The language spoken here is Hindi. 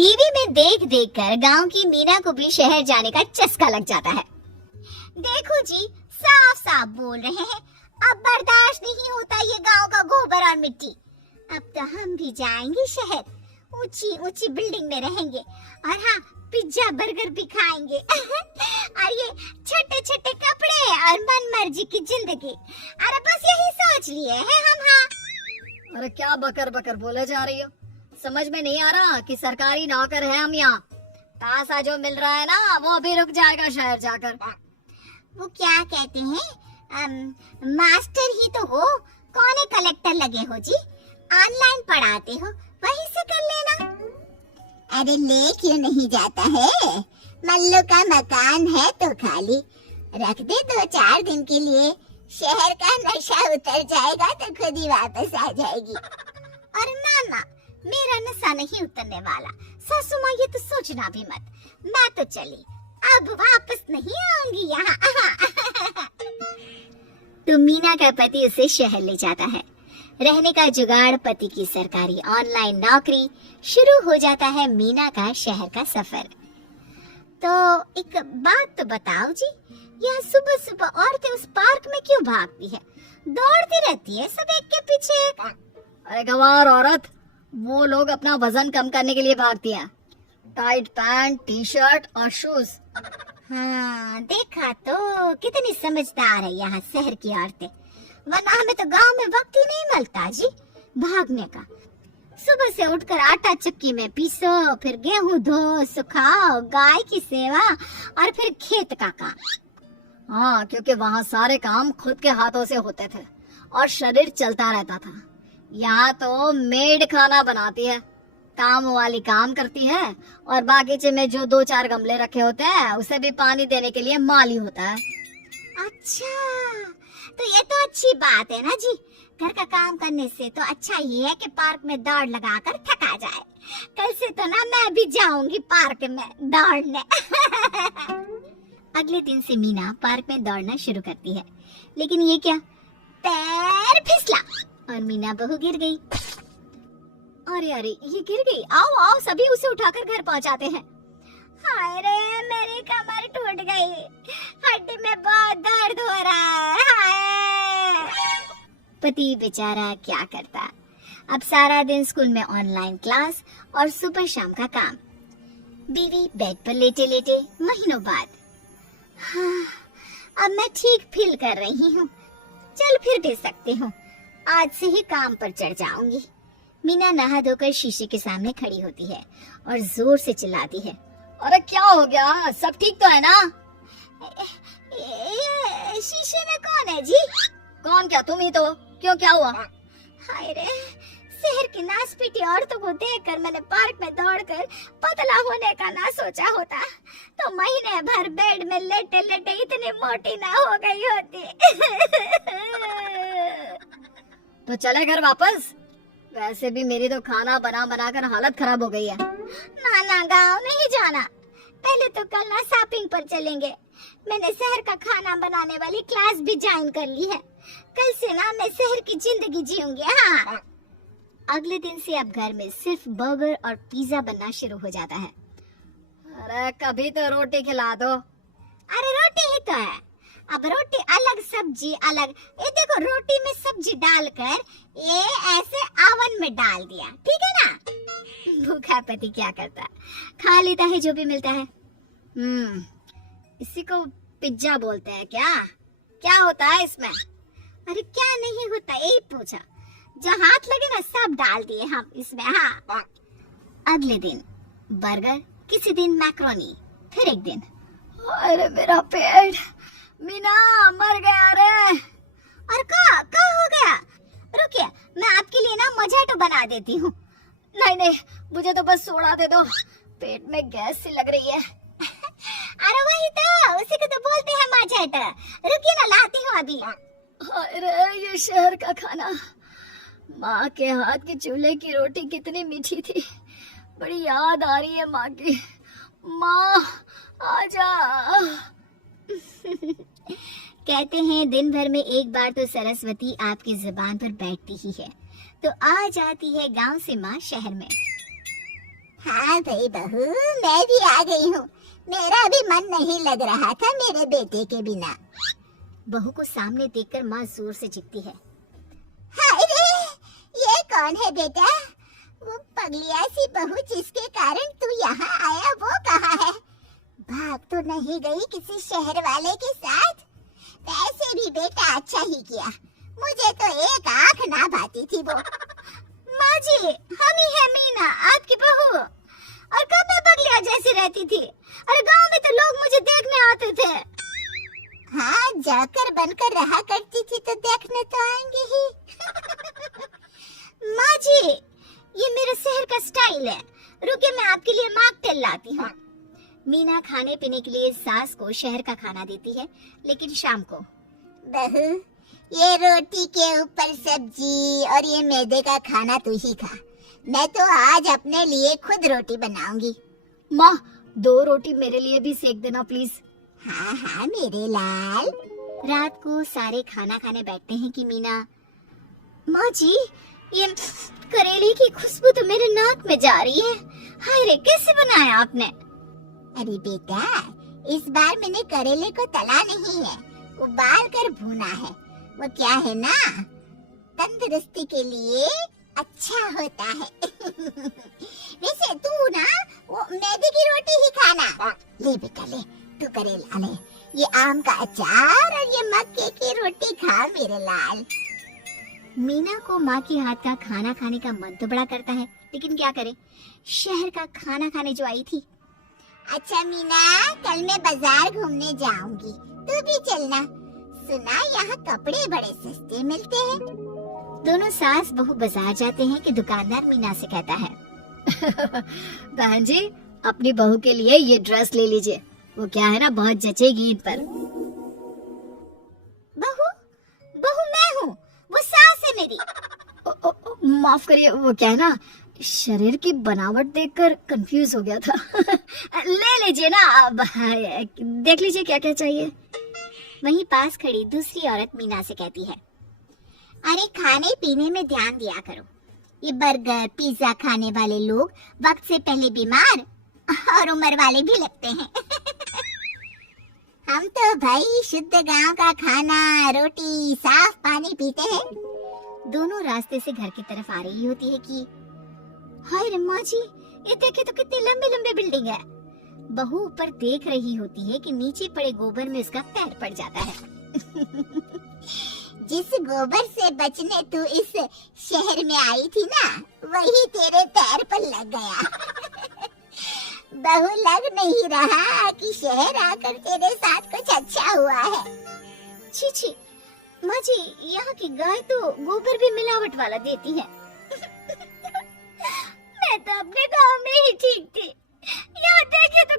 टीवी में देख देख कर गांव की मीना को भी शहर जाने का चस्का लग जाता है। देखो जी, साफ साफ बोल रहे हैं, अब बर्दाश्त नहीं होता ये गांव का गोबर और मिट्टी। अब तो हम भी जाएंगे शहर, ऊंची ऊंची बिल्डिंग में रहेंगे और हाँ, पिज्जा बर्गर भी खाएंगे और ये छोटे छोटे कपड़े और मन मर्जी की जिंदगी। अरे बस यही सोच लिए हैं हम। हाँ, अरे क्या बकर बकर बोले जा रही हो? समझ में नहीं आ रहा कि सरकारी नौकर है हम यहाँ। पैसा जो मिल रहा है ना वो भी रुक जाएगा शहर जाकर। वो क्या कहते हैं, मास्टर ही तो हो, कौन कलेक्टर लगे हो जी? ऑनलाइन पढ़ाते हो, वहीं से कर लेना। अरे ले क्यों नहीं जाता है? मल्लू का मकान है तो खाली रख दे 2-4 दिन के लिए, शहर का नशा उतर जाएगा तो खुद ही वापस आ जाएगी। और ना, मेरा नशा नहीं उतरने वाला। सासू माँ ये तो सोचना भी मत, मैं तो चली, अब वापस नहीं आऊंगी यहाँ। तो मीना का पति उसे शहर ले जाता है। रहने का जुगाड़, पति की सरकारी ऑनलाइन नौकरी, शुरू हो जाता है मीना का शहर का सफर। तो एक बात तो बताओ जी, यहाँ सुबह सुबह औरतें उस पार्क में क्यों भागती है? दौड़ती रहती है सब एक के पीछे एक। अरे गवार औरत, वो लोग अपना वजन कम करने के लिए भागती हैं। टाइट पैंट, टी शर्ट और शूज। हाँ, देखा तो कितनी समझदार है यहाँ शहर की औरतें, वरना हमें तो गांव में वक्त ही नहीं मिलता जी भागने का। सुबह से उठकर आटा चक्की में पीसो, फिर गेहूं धो सुखाओ, गाय की सेवा और फिर खेत का काम। हाँ, क्योंकि वहाँ सारे काम खुद के हाथों से होते थे और शरीर चलता रहता था। यहाँ तो मेड खाना बनाती है, काम वाली काम करती है और बागीचे में जो 2-4 गमले रखे होते हैं उसे भी पानी देने के लिए माली होता है। अच्छा, तो ये तो अच्छी बात है ना जी। घर का काम करने से तो अच्छा ये है कि पार्क में दौड़ लगाकर थका जाए। कल से तो ना मैं भी जाऊंगी पार्क में दौड़ने। अगले दिन से मीना पार्क में दौड़ना शुरू करती है, लेकिन ये क्या, पैर फिसला और मीना बहू गिर गई। अरे अरे, ये गिर गई। आओ आओ, सभी उसे उठाकर घर पहुंचाते हैं। हाय रे, मेरी कमर टूट गई, हड्डी में बहुत दर्द हो रहा है। हाय। पति बेचारा क्या करता, अब सारा दिन स्कूल में ऑनलाइन क्लास और सुबह शाम का काम। बीवी बेड पर लेटे लेटे महीनों बाद, हाँ, अब मैं ठीक फील कर रही हूँ, चल फिर भी सकती हूँ, आज से ही काम पर चढ़ जाऊंगी। मीना नहा धोकर शीशे के सामने खड़ी होती है और जोर से चिल्लाती है, अरे क्या हो गया? सब ठीक तो है ना? ये शीशे में कौन है जी? कौन क्या, तुम ही तो। क्यों, क्या हुआ? हाय रे, शहर की नासपीटी औरतों को देखकर मैंने पार्क में दौड़कर पतला होने का ना सोचा होता तो महीने भर बेड में लेटे लेटे इतनी मोटी ना हो गई होती। तो चले घर वापस। वैसे भी मेरी तो खाना बना बना कर हालत खराब हो गई है। ना, गाँव नहीं जाना, पहले तो कल ना शॉपिंग पर चलेंगे। मैंने शहर का खाना बनाने वाली क्लास भी ज्वाइन कर ली है, कल से ना मैं शहर की जिंदगी जीऊंगी। हाँ। अगले दिन से अब घर में सिर्फ बर्गर और पिज्जा बनना शुरू हो जाता है। अरे कभी तो रोटी खिला दो। अरे रोटी ही तो है, अब रोटी अलग सब्जी अलग। ये देखो, रोटी में सब्जी डालकर ये ऐसे ओवन में डाल दिया, ठीक है ना। भूखा पति क्या करता, खा लेता है जो भी मिलता है। इसी को पिज्जा बोलते हैं क्या? क्या होता है इसमें? अरे क्या नहीं होता, यही पूछा, जो हाथ लगे ना सब डाल दिए हम इसमें। हाँ। अगले दिन बर्गर, किसी दिन मैक्रोनी, फिर एक दिन, अरे मेरा पेट, मीना मर गया रे। और क्या हो गया? रुकिए, मैं आपके लिए ना मोजैटो बना देती हूँ। नहीं, मुझे तो बस सोडा दे दो, पेट में गैस सी लग रही है। अरे वही तो, उसी को तो बोलते हैं मोजैटो। रुकिए ना, लाती हूँ अभी। अरे ये शहर का खाना, माँ के हाथ की चूल्हे की रोटी कितनी मीठी थी, बड़ी याद आ रही है माँ की। माँ आजा। कहते हैं दिन भर में एक बार तो सरस्वती आपकी जुबान पर बैठती ही है, तो आ जाती है गांव से माँ शहर में। हाँ भाई बहू, मैं भी आ गई हूँ। मेरा भी मन नहीं लग रहा था मेरे बेटे के बिना। बहू को सामने देखकर माँ जोर से चिढ़ती है। हाय रे, ये कौन है बेटा? वो पगलिया सी बहू जिसके कारण तू यहाँ आया, वो कहाँ है? भाग तो नहीं गई किसी शहर वाले के साथ? वैसे भी बेटा अच्छा ही किया, मुझे तो एक आंख ना भाती थी वो। माँ जी, हम ही है मीना, आपकी बहू। और कब मैं बगलिया जैसी रहती थी? अरे गांव में तो लोग मुझे देखने आते थे। हाँ, जाकर बनकर रहा करती थी तो देखने तो आएंगे ही। माँ जी, ये मेरे शहर का स्टाइल है। रुकिए, मैं आपके लिए मॉकटेल लाती हूँ। मीना खाने पीने के लिए सास को शहर का खाना देती है, लेकिन शाम को। बहू, ये रोटी के ऊपर सब्जी और ये मैदे का खाना तू ही खा। मैं तो आज अपने लिए खुद रोटी बनाऊंगी। माँ, 2 रोटी मेरे लिए भी सेक देना प्लीज। हाँ हाँ मेरे लाल। रात को सारे खाना खाने बैठते हैं कि मीना, माँ जी, ये करेले की खुशबू तो मेरे नाक में जा रही है। हाय रे, कैसे बनाया आपने? अरे बेटा, इस बार मैंने करेले को तला नहीं है, उबाल कर भूना है। वो क्या है ना, तंदुरुस्ती के लिए अच्छा होता है। वैसे तू ना वो मैदे की रोटी ही खाना। ले बेटा ले, तू करेला ले, ये आम का अचार और ये मक्के की रोटी खा मेरे लाल। मीना को माँ के हाथ का खाना खाने का मन तो बड़ा करता है, लेकिन क्या करे, शहर का खाना खाने जो आई थी। अच्छा मीना, कल मैं बाजार घूमने जाऊंगी, तू भी चलना। सुना यहाँ कपड़े बड़े सस्ते मिलते हैं। दोनों सास बहू बाजार जाते हैं कि दुकानदार मीना से कहता है, बहन जी, अपनी बहू के लिए ये ड्रेस ले लीजिए, वो क्या है ना, बहुत जचेगी ईद पर। बहू, बहू मैं हूँ, वो सास है मेरी। माफ करिए, वो क्या है ना, शरीर की बनावट देखकर कंफ्यूज हो गया था। ले लीजिए ना, अब देख लीजिए क्या क्या चाहिए। वहीं पास खड़ी दूसरी औरत मीना से कहती है, अरे खाने पीने में ध्यान दिया करो। ये बर्गर पिज्जा खाने वाले लोग वक्त से पहले बीमार और उम्र वाले भी लगते हैं। हम तो भाई शुद्ध गांव का खाना, रोटी, साफ पानी पीते हैं। दोनों रास्ते से घर की तरफ आ रही होती है कि हाय रे माँ जी, ये देखे तो कितनी लंबी लंबी बिल्डिंग है। बहू ऊपर देख रही होती है कि नीचे पड़े गोबर में उसका पैर पड़ जाता है। जिस गोबर से बचने तू इस शहर में आई थी ना, वही तेरे पैर पर लग गया। बहू, लग नहीं रहा कि शहर आकर तेरे साथ कुछ अच्छा हुआ है। छी छी, माँ जी, यहाँ की गाय तो गोबर भी मिलावट वाला देती है। मैं तो अपने गांव में ही ठीक थी, यहाँ देखे तो